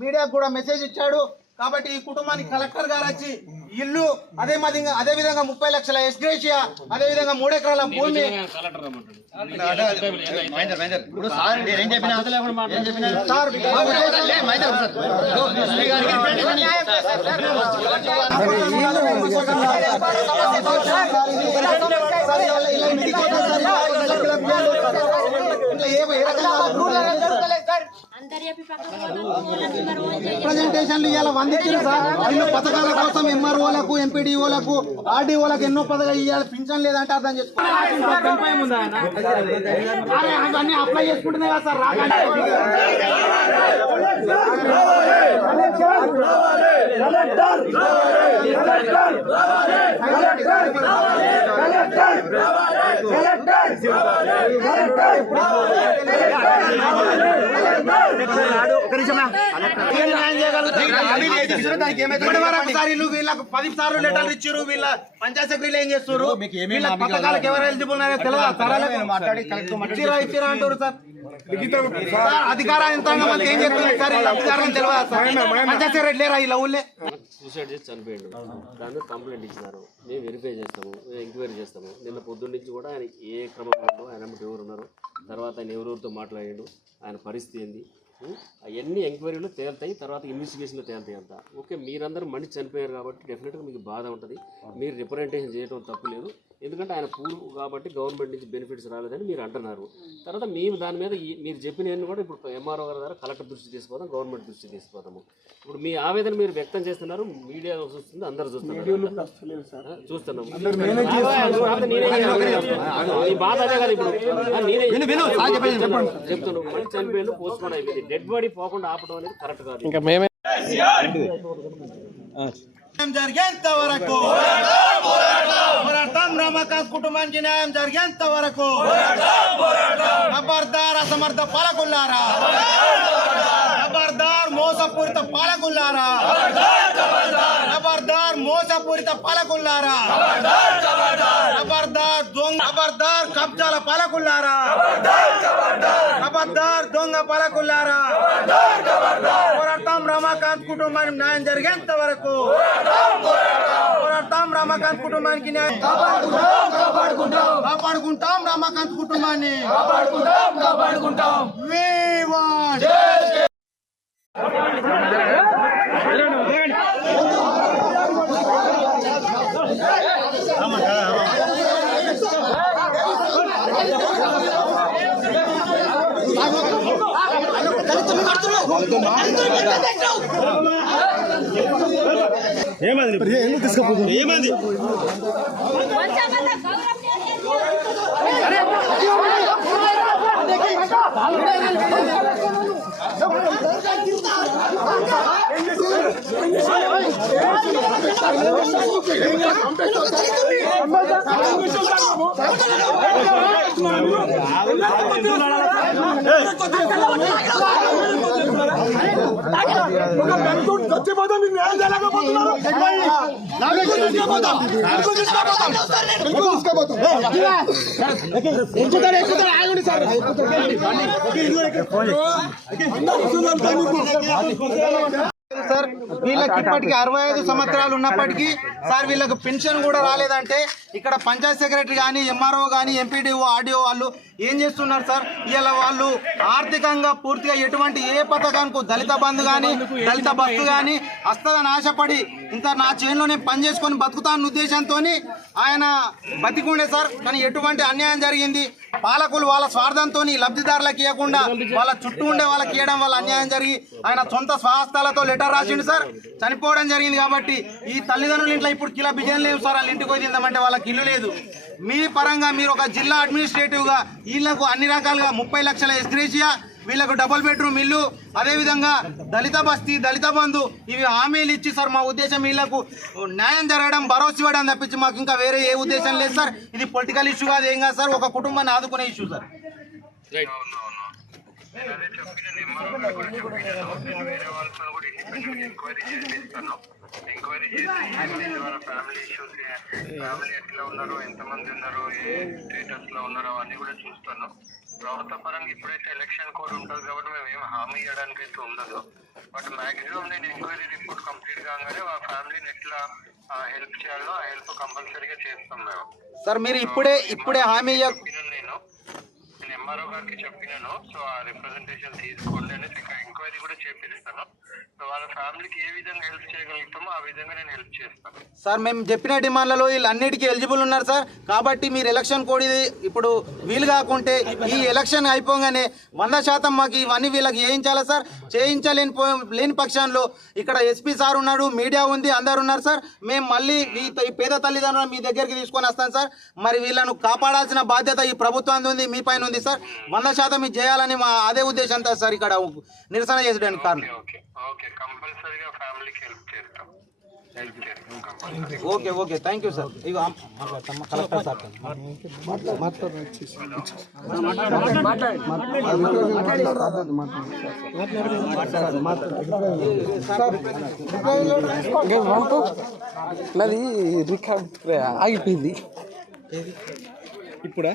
Media కూడా message ఇచ్చాడు కాబట్టి ఈ కుటుంబానికి కలెక్టర్ గారు వచ్చి ఇల్లు అదే విధంగా 30 లక్షల ఎస్గ్రేషియా అదే విధంగా 3 ఎకరాల భూమి ప్రజెంటేషన్లు ఇలా వందించారు సార్. ఇల్లు పథకాల కోసం ఎంఆర్ఓలకు ఎంపీడీఓలకు ఆర్డీఓలకు ఎన్నో పథకాలు ఇవ్వాలి. పింఛన్ లేదంటే అర్థం చేసుకోవాలి. అప్లై చేసుకుంటున్నాయి కదా సార్. వీళ్ళకు 10 సార్లు లెటర్లు ఇచ్చారు. వీళ్ళ పంచాయత్ సెక్రటరీలు ఏం చేస్తారు? వీళ్ళ పథకాలకు ఎవరు ఎలిజిబుల్ ఇచ్చిరా అంటారు సార్. అధికార యంత్రాంగం ఏం చెప్తున్నారు సార్? అధికారం తెలియదు సార్. పంచాయత్ సెక్రటరీ లేరా ఇలా ఊళ్ళే? సూసైడ్ చేసి చనిపోయాడు. దాన్ని కంప్లైంట్ ఇచ్చినారు. మేము వెరిఫై చేస్తాము, ఎంక్వైరీ చేస్తాము. నిన్న పొద్దున్న నుంచి కూడా ఆయన ఏ క్రమంలో ఆయన ఎవరు ఉన్నారు, తర్వాత ఆయన ఎవరెవరితో మాట్లాడాడు, ఆయన పరిస్థితి ఏంది, అవన్నీ ఎంక్వైరీలో తేలుతాయి. తర్వాత ఇన్వెస్టిగేషన్లో తేలుతాయి అంతా. ఓకే, మీరందరూ మనిషి చనిపోయారు కాబట్టి డెఫినెట్గా మీకు బాధ ఉంటుంది. మీరు రిప్రజెంటేషన్ చేయడం తప్పు లేదు. ఎందుకంటే ఆయన పూర్వ కాబట్టి గవర్నమెంట్ నుంచి బెనిఫిట్స్ రాలేదని మీరు అంటున్నారు. తర్వాత మేము దాని మీద మీరు చెప్పినవన్నీ కూడా ఇప్పుడు ఎంఆర్ఓ గారి ద్వారా కలెక్టర్ దృష్టి తీసుకుపోతాం, గవర్నమెంట్ దృష్టి తీసుకుపోతాము. ఇప్పుడు మీ ఆవేదన మీరు వ్యక్తం చేస్తున్నారు, మీడియా చూస్తుంది, అందరు చూస్తున్నాము. ఈ బాధ అదే కదా. ఇప్పుడు చెప్తున్నాను, మనిషి చనిపోయింది, పోస్ట్ మార్టం అయిపోయింది. డెడ్ బాడీ పోకుండా ఆపడం అనేది కరెక్ట్ కాదు. ఇంకా మేమే జరిగేంత వరకు పోరాటం, రమాకాంత్ కుటుంబానికి న్యాయం జరిగేంత వరకు ఖబర్దార్ అసమర్థ పాలకులారా, ఖబర్దార్ మోసపూరిత పాలకులారా, ఖబర్దార్ మోసపూరిత పాలకులారా, ఖబర్దార్ దొంగ, ఖబర్దార్ కబ్జాల పాలకులారా, ఖబర్దార్ దొంగ పాలకులారా. పోరాటం రమాకాంత్ కుటుంబానికి న్యాయం జరిగేంత వరకు పోరాటం, రమాకాంత్ కుటుంబానికి న్యాయం కాపాడుకుంటాం, రమాకాంత్ కుటుంబాన్ని కాపాడుకుంటాం. ఏమైంది తీసుకుపోతుంది? ఏమైంది? సార్ వీళ్ళకి ఇప్పటికి 65 సంవత్సరాలు ఉన్నప్పటికీ సార్ వీళ్ళకు పెన్షన్ కూడా రాలేదంటే ఇక్కడ పంచాయత్ సెక్రటరీ కానీ, ఎంఆర్ఓ కానీ, ఎంపీడీఓ, ఆర్డీఓ వాళ్ళు ఏం చేస్తున్నారు సార్? ఇలా వాళ్ళు ఆర్థికంగా పూర్తిగా ఎటువంటి ఏ పథకానికి దళిత బంధు కానీ, దళిత బస్సు కానీ వస్తుందని ఆశపడి ఇంత నా చేనులోనే పని చేసుకొని బతుకుతాన్న ఉద్దేశంతో ఆయన బతికుండే సార్. కానీ ఎటువంటి అన్యాయం జరిగింది. పాలకులు వాళ్ళ స్వార్థంతో లబ్ధిదారులకు ఇవ్వకుండా వాళ్ళ చుట్టూ ఉండే వాళ్ళకి ఇవ్వడం వల్ల అన్యాయం జరిగి ఆయన సొంత స్వహస్తాలతో లెటర్ రాసిండు సార్. చనిపోవడం జరిగింది. కాబట్టి ఈ తల్లిదండ్రుల ఇంట్లో ఇప్పుడు కిలో బియ్యం లేవు సార్. వాళ్ళ ఇంటికి పోయి తిందామంటే వాళ్ళకి ఇల్లు లేదు. మీ పరంగా మీరు ఒక జిల్లా అడ్మినిస్ట్రేటివ్గా వీళ్ళకు అన్ని రకాలుగా 30 లక్షల ఎస్గ్రేషియా, వీళ్ళకు డబుల్ బెడ్రూమ్ ఇల్లు, అదేవిధంగా దళిత బస్తీ, దళిత బంధు ఇవి హామీలు ఇచ్చి సార్ మా ఉద్దేశం వీళ్ళకు న్యాయం జరగడం, భరోసా ఇవ్వడం తప్పించి మాకు ఇంకా వేరే ఏ ఉద్దేశం లేదు సార్. ఇది పొలిటికల్ ఇష్యూ కాదు, ఏం కాదు సార్, ఒక కుటుంబాన్ని ఆదుకునే ఇష్యూ సార్. ఎంక్వైరీ చేసి ఫ్యామిలీ ఇష్యూస్, ఫ్యామిలీ ఎట్లా ఉన్నారు, ఎంతమంది ఉన్నారు, ఏ స్టేటస్ లో ఉన్నారో అన్ని కూడా చూస్తాను. ప్రభుత్వ పరంగా ఇప్పుడైతే ఎలక్షన్ కోడ్ ఉంటుంది కాబట్టి మేము ఏం హామీ ఇవ్వడానికి అయితే ఉండదు. బట్ మాక్సిమం నేను ఎంక్వైరీ రిపోర్ట్ కంప్లీట్ కాగానే ఆ ఫ్యామిలీని ఎట్లా హెల్ప్ చేయాలో ఆ హెల్ప్ కంపల్సరీగా చేస్తాం మేము. సార్ మీరు ఇప్పుడే హామీ చెప్పినాను నేను ఎంఆర్ఓ గారికి చెప్పినాను. సో ఆ రిప్రజెంటేషన్ తీసుకోండి అనేసి ఎంక్వైరీ కూడా చేపిస్తాను. సో వాళ్ళ ఫ్యామిలీకి ఏ విధంగా హెల్ప్ చేయగలుగుతామో ఆ విధంగా నేను హెల్ప్ చేస్తాను. సార్ మేము చెప్పిన డిమాండ్లలో వీళ్ళు అన్నిటికీ ఎలిజిబుల్ ఉన్నారు సార్. కాబట్టి మీరు ఎలక్షన్ కోడ్ ఇది ఇప్పుడు వీలు కాకుంటే ఈ ఎలక్షన్ అయిపోగానే 100% మాకు ఇవన్నీ వీళ్ళకి చేయించాలా సార్. లేని పక్షంలో ఇక్కడ ఎస్పీ సార్ ఉన్నాడు, మీడియా ఉంది, అందరు ఉన్నారు సార్. మేము మళ్ళీ ఈ పేద తల్లిదండ్రులను మీ దగ్గరికి తీసుకొని వస్తాం సార్. మరి వీళ్ళను కాపాడాల్సిన బాధ్యత ఈ ప్రభుత్వానికి ఉంది, మీ పైన ఉంది సార్. 100% ఇది చేయాలని మా అదే ఉద్దేశంతో సార్ ఇక్కడ నిరసన చేసడానికి కారణం. ఓకే కంపల్సరీగా ఫ్యామిలీకి హెల్ప్ చేస్తాం. Okay thank you sir. Ego collector sir నాది రికార్డ్ ఆగిపోయింది ఇప్పుడా